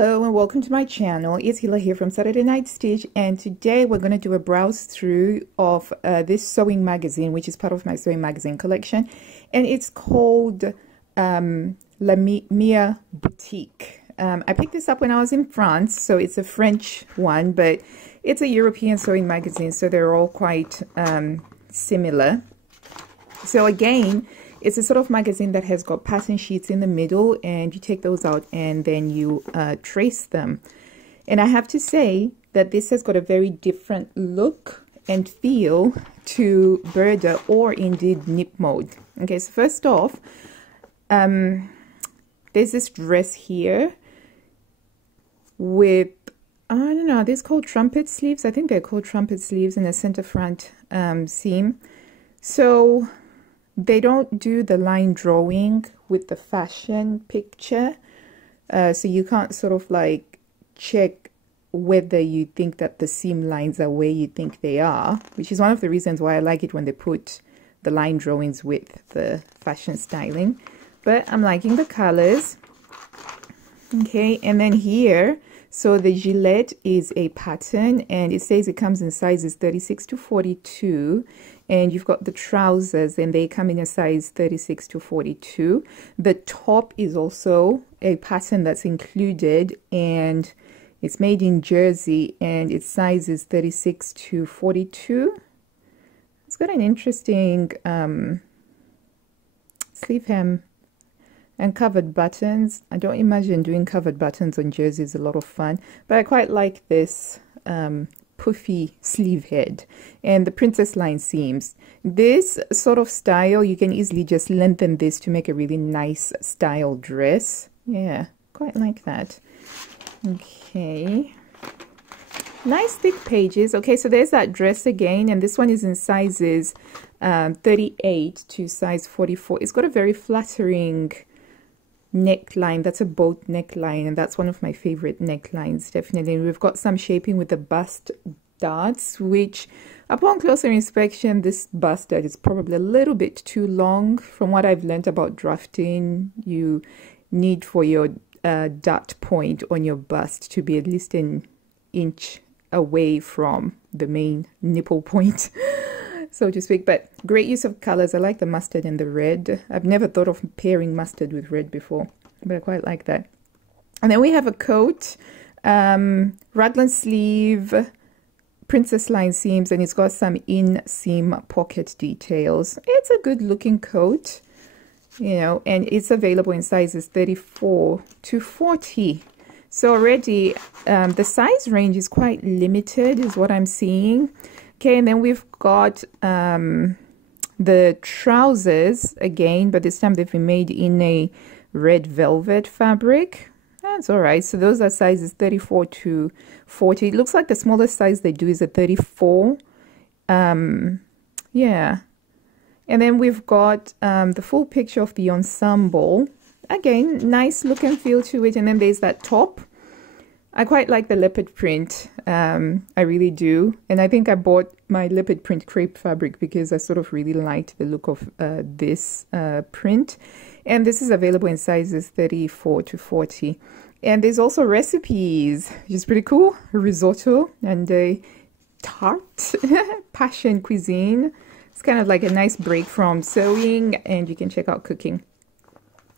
Hello and welcome to my channel. It's Hila here from Saturday Night Stitch, and today we're going to do a browse through of this sewing magazine, which is part of my sewing magazine collection, and it's called La Mia Boutique. I picked this up when I was in France, so it's a French one, but it's a European sewing magazine, so they're all quite similar. So again, it's a sort of magazine that has got pattern sheets in the middle, and you take those out and then you trace them. And I have to say that this has got a very different look and feel to burda or indeed knit mode. Okay, so first off, there's this dress here with, I don't know, these called trumpet sleeves. I think they're called trumpet sleeves, in a center front seam. So they don't do the line drawing with the fashion picture, so you can't sort of like check whether you think that the seam lines are where you think they are, which is one of the reasons why I like it when they put the line drawings with the fashion styling. But I'm liking the colors. Okay, and then here, so the Gillette is a pattern, and it says it comes in sizes 36 to 42, and you've got the trousers, and they come in a size 36 to 42. The top is also a pattern that's included, and it's made in Jersey, and its size is 36 to 42. It's got an interesting sleeve hem and covered buttons. I don't imagine doing covered buttons on jersey is a lot of fun, but I quite like this puffy sleeve head and the princess line seams. This sort of style, you can easily just lengthen this to make a really nice style dress. Yeah, quite like that. Okay, nice thick pages. Okay, so there's that dress again, and this one is in sizes 38 to size 44. It's got a very flattering neckline. That's a boat neckline, and that's one of my favorite necklines, definitely. And we've got some shaping with the bust darts, which upon closer inspection, this bust dart is probably a little bit too long. From what I've learned about drafting, you need for your dart point on your bust to be at least an inch away from the main nipple point, so to speak. But great use of colors. I like the mustard and the red. I've never thought of pairing mustard with red before, but I quite like that. And then we have a coat, raglan sleeve, princess line seams, and it's got some in-seam pocket details. It's a good looking coat, you know, and it's available in sizes 34 to 40. So already the size range is quite limited, is what I'm seeing. Okay, and then we've got the trousers again, but this time they've been made in a red velvet fabric. That's all right. So those are sizes 34 to 40. It looks like the smallest size they do is a 34. Yeah. And then we've got the full picture of the ensemble. Again, nice look and feel to it. And then there's that top. I quite like the leopard print. I really do. And I think I bought my leopard print crepe fabric because I sort of really liked the look of this print. And this is available in sizes 34 to 40. And there's also recipes, which is pretty cool. A risotto and a tart, passion cuisine. It's kind of like a nice break from sewing, and you can check out cooking.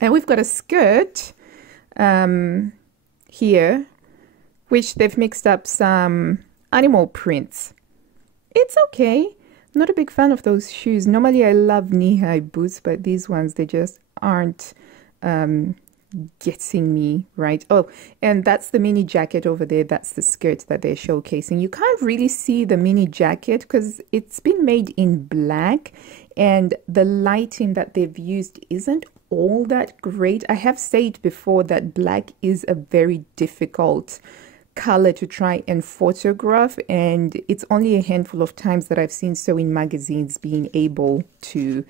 And we've got a skirt here, which they've mixed up some animal prints. It's okay. Not a big fan of those shoes. Normally I love knee-high boots, but these ones, they just aren't getting me right. Oh, and that's the mini jacket over there. That's the skirt that they're showcasing. You can't really see the mini jacket because it's been made in black, and the lighting that they've used isn't all that great. I have said before that black is a very difficult color to try and photograph, and it's only a handful of times that I've seen sewing magazines being able to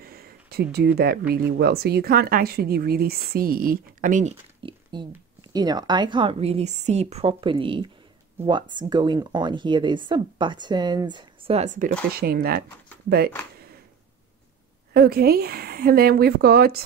do that really well. So you can't actually really see, I mean, you know, I can't really see properly what's going on here. There's some buttons, so that's a bit of a shame, that, but okay. And then we've got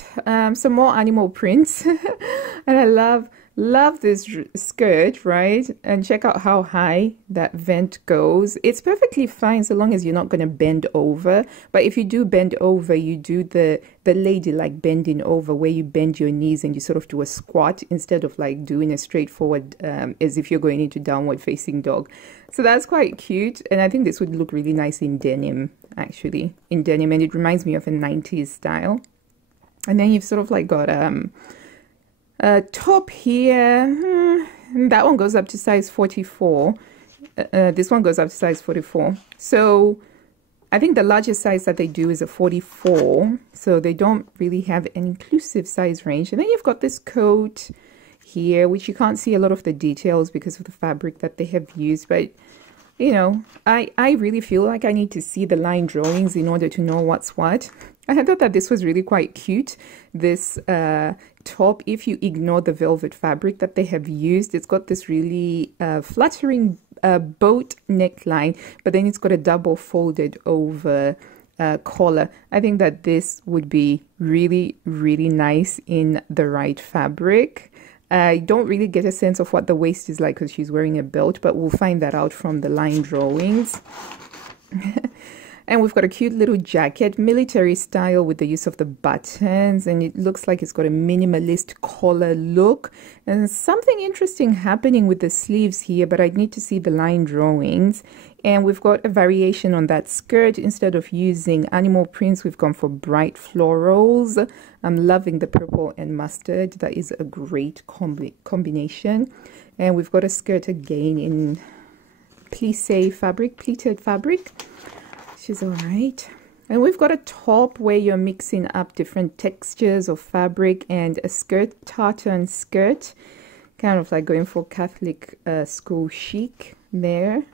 some more animal prints and I love Love this skirt, right? And check out how high that vent goes. It's perfectly fine so long as you're not going to bend over. But if you do bend over, you do the lady like bending over, where you bend your knees and you sort of do a squat instead of like doing a straightforward as if you're going into downward facing dog. So that's quite cute. And I think this would look really nice in denim, actually, in denim. And it reminds me of a 90s style. And then you've sort of like got top here. That one goes up to size 44. This one goes up to size 44. So I think the largest size that they do is a 44. So they don't really have an inclusive size range. And then you've got this coat here, which you can't see a lot of the details because of the fabric that they have used. But, you know, I really feel like I need to see the line drawings in order to know what's what. I thought that this was really quite cute, this top. If you ignore the velvet fabric that they have used, it's got this really flattering boat neckline, but then it's got a double folded over collar. I think that this would be really, really nice in the right fabric. I don't really get a sense of what the waist is like because she's wearing a belt, but we'll find that out from the line drawings. And we've got a cute little jacket, military style with the use of the buttons. And it looks like it's got a minimalist collar look. And something interesting happening with the sleeves here, but I need to see the line drawings. And we've got a variation on that skirt. Instead of using animal prints, we've gone for bright florals. I'm loving the purple and mustard. That is a great combination. And we've got a skirt again in plissé fabric, pleated fabric. Is all right. And we've got a top where you're mixing up different textures of fabric, and a skirt, tartan skirt, kind of like going for Catholic school chic there.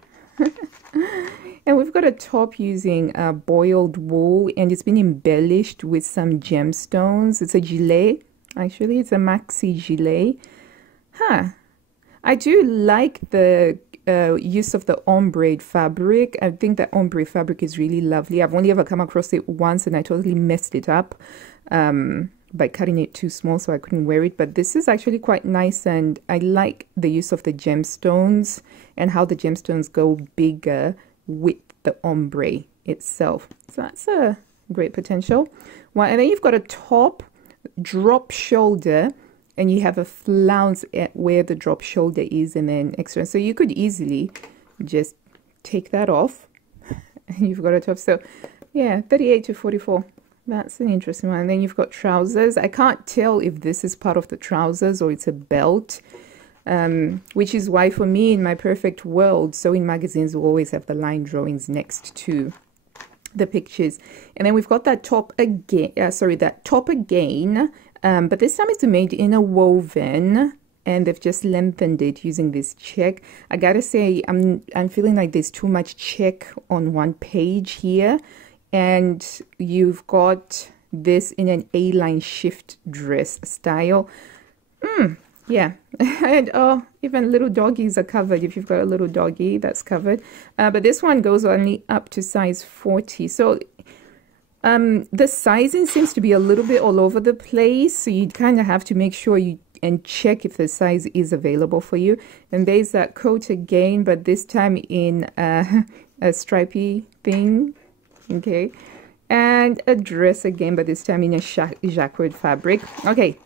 And we've got a top using boiled wool, and it's been embellished with some gemstones. It's a gilet, actually. It's a maxi gilet. I do like the use of the ombre fabric. I think that ombre fabric is really lovely. I've only ever come across it once and I totally messed it up by cutting it too small, so I couldn't wear it. But this is actually quite nice, and I like the use of the gemstones and how the gemstones go bigger with the ombre itself. So that's a great potential. Well, and then you've got a top drop shoulder, and you have a flounce at where the drop shoulder is, and then extra. So you could easily just take that off and you've got a top. So yeah, 38 to 44. That's an interesting one. And then you've got trousers. I can't tell if this is part of the trousers or it's a belt, which is why for me, in my perfect world, sewing magazines will always have the line drawings next to the pictures. And then we've got that top again, but this time it's made in a woven, and they've just lengthened it using this check. I gotta say, I'm feeling like there's too much check on one page here, and you've got this in an A-line shift dress style. Yeah, and oh, even little doggies are covered. If you've got a little doggy, that's covered. But this one goes only up to size 40. So the sizing seems to be a little bit all over the place, so you kind of have to make sure you and check if the size is available for you. And there's that coat again, but this time in a stripy thing, okay, and a dress again, but this time in a jacquard fabric. Okay,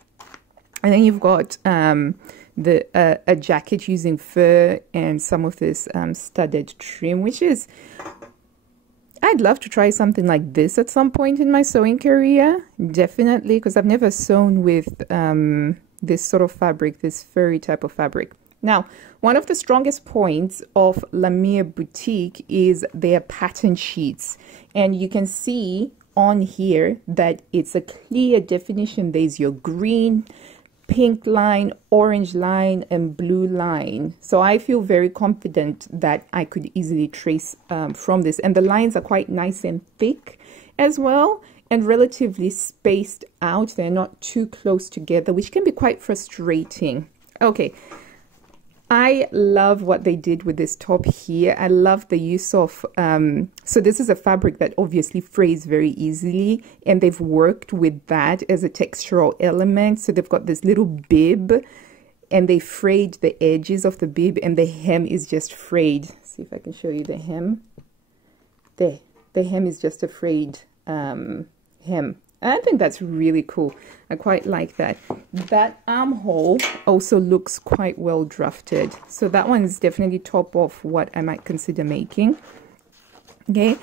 and then you've got a jacket using fur and some of this studded trim, which is, I'd love to try something like this at some point in my sewing career, definitely, because I've never sewn with this sort of fabric, this furry type of fabric. Now, one of the strongest points of Lamia Boutique is their pattern sheets, and you can see on here that it's a clear definition. There's your green, pink line, orange line, and blue line. So I feel very confident that I could easily trace from this. And the lines are quite nice and thick as well, and relatively spaced out. They're not too close together, which can be quite frustrating. Okay, I love what they did with this top here. I love the use of, so this is a fabric that obviously frays very easily, and they've worked with that as a textural element. So they've got this little bib, and they frayed the edges of the bib, and the hem is just frayed. See if I can show you the hem. There, the hem is just a frayed hem. I think that's really cool. I quite like that. That armhole also looks quite well drafted. So that one is definitely top of what I might consider making. Okay.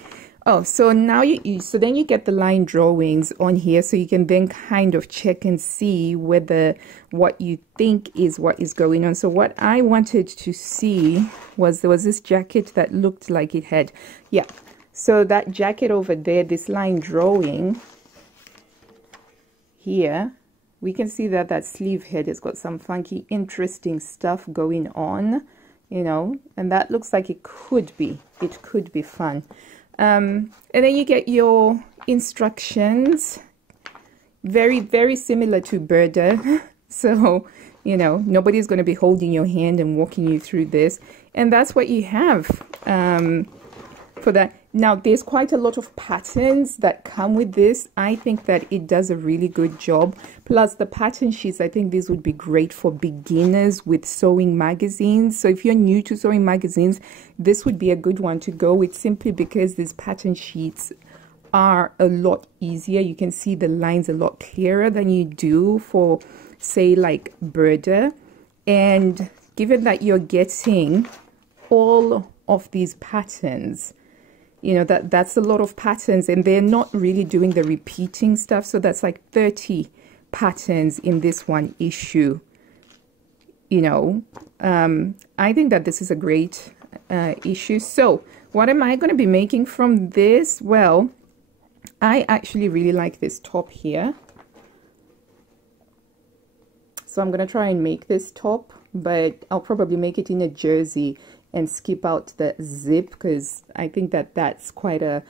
Oh, so now so then you get the line drawings on here, so you can then kind of check and see whether what you think is what is going on. So what I wanted to see was there was this jacket that looked like it had, yeah. So that jacket over there, this line drawing here, we can see that that sleeve head has got some funky, interesting stuff going on, you know, and that looks like it could be fun. And then you get your instructions, very, very similar to burda. So, you know, nobody's going to be holding your hand and walking you through this. And that's what you have for that. Now, there's quite a lot of patterns that come with this. I think that it does a really good job. Plus the pattern sheets, I think these would be great for beginners with sewing magazines. So if you're new to sewing magazines, this would be a good one to go with, simply because these pattern sheets are a lot easier. You can see the lines a lot clearer than you do for, say, like burda. And given that you're getting all of these patterns, you know, that's a lot of patterns, and they're not really doing the repeating stuff. So that's like 30 patterns in this one issue. You know, I think that this is a great issue. So what am I going to be making from this? Well, I actually really like this top here. So I'm going to try and make this top, but I'll probably make it in a jersey and skip out the zip, because I think that that's quite a,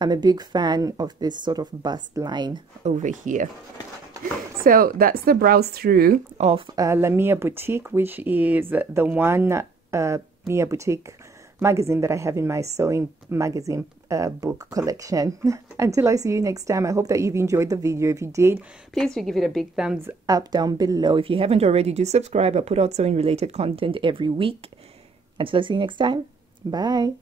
I'm a big fan of this sort of bust line over here. So that's the browse through of La Mia Boutique, which is the one Mia Boutique magazine that I have in my sewing magazine book collection. Until I see you next time, I hope that you've enjoyed the video. If you did, please do give it a big thumbs up down below. If you haven't already, do subscribe. I put out sewing related content every week. Until I see you next time, bye.